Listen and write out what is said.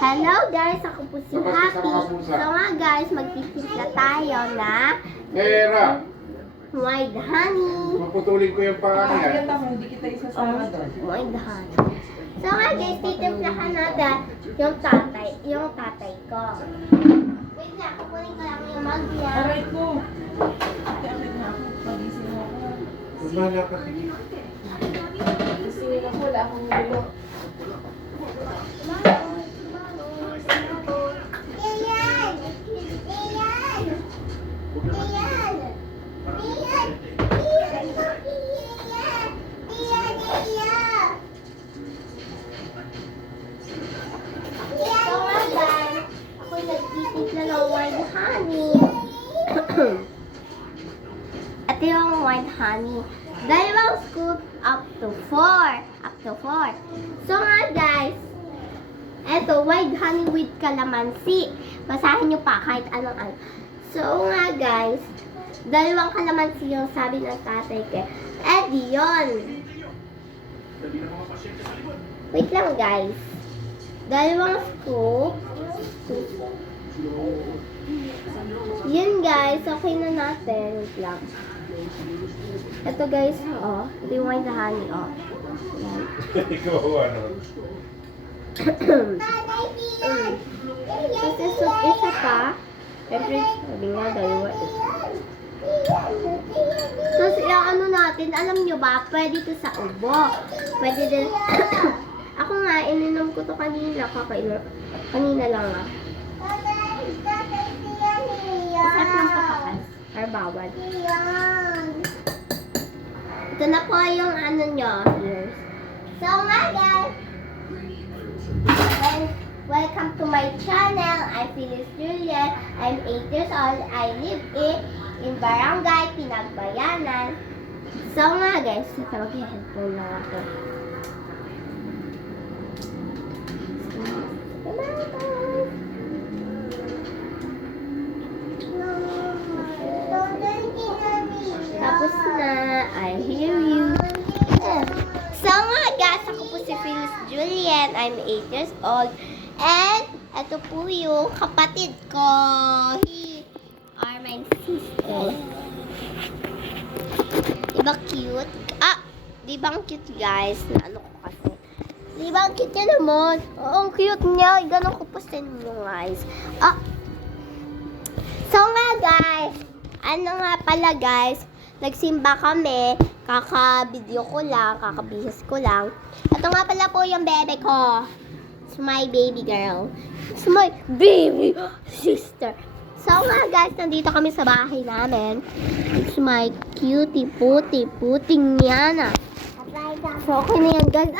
Hello guys, ako po si Happy. So nga guys, magtitimpla tayo na Mera! white honey. Maputulin ko yung paa niya. Hindi kita isasama doon. White honey. So nga guys, titimplahan natin yung tatay ko. Wait lang, kukunin ko lang yung mug niya. Aray ko. Kaya na ako. Pagising mo ako. Umala ka sige. Gisingin ako. Wala akong gulo. Nagtitimpla ng white honey. Ito yung white honey. Dalawang scoop up to 4. So nga guys, ito white honey with calamansi. Basahin nyo pa kahit anong ano. So nga guys, dalawang calamansi yung sabi ng tatay ko. Eh di yun. Wait lang guys. Dalawang scoop. Yun guys, okay na natin. Wait lang. Ito guys, oh. Ito yung white honey, oh. Ikaw ano? Tapos isa pa. Siyempre, sabi nga, dalawa. Tapos ano natin, alam nyo ba, pwede to sa ubo. Pwede din. Ako nga, ininom ko to kanina. Kanina lang ah. Masarap ng papakas. Or bawal. Ito na po yung ano nyo. So nga guys, welcome to my channel. I'm Phyllis Juliet. I'm 8 years old. I live in Barangay Pinagbayanan. So nga guys, mag-headphone lang ako. Tapos na, I hear you. So mga guys, ako po si Phyllis Juliet. I'm 8 years old. And, ito po yung kapatid ko. He are my sisters. Diba cute? Diba ang cute guys? Ano ko kasi? Diba ang cute niya naman? Oo, ang cute niya. Ganun ko po sa inyo guys. So nga guys, ano nga pala guys, nagsimba kami, kaka-video ko lang, kaka-bihis ko lang. Ito nga pala po yung bebe ko. It's my baby girl. It's my baby sister. So nga guys, nandito kami sa bahay namin. It's my cutie puting yana. So okay na yan guys.